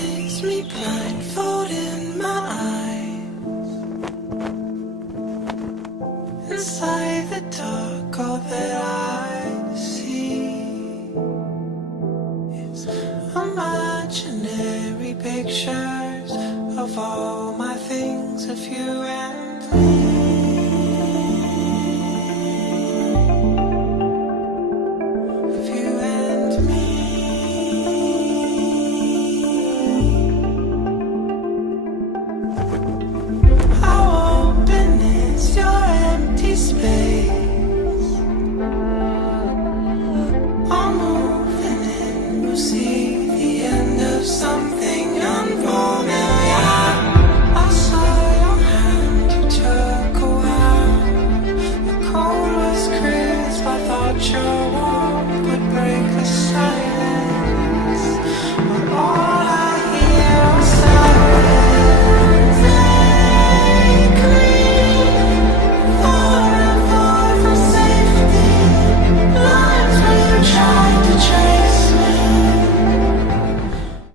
makes me blindfolded my eyes. Inside the dark, all that I see is imaginary pictures of all my things of you and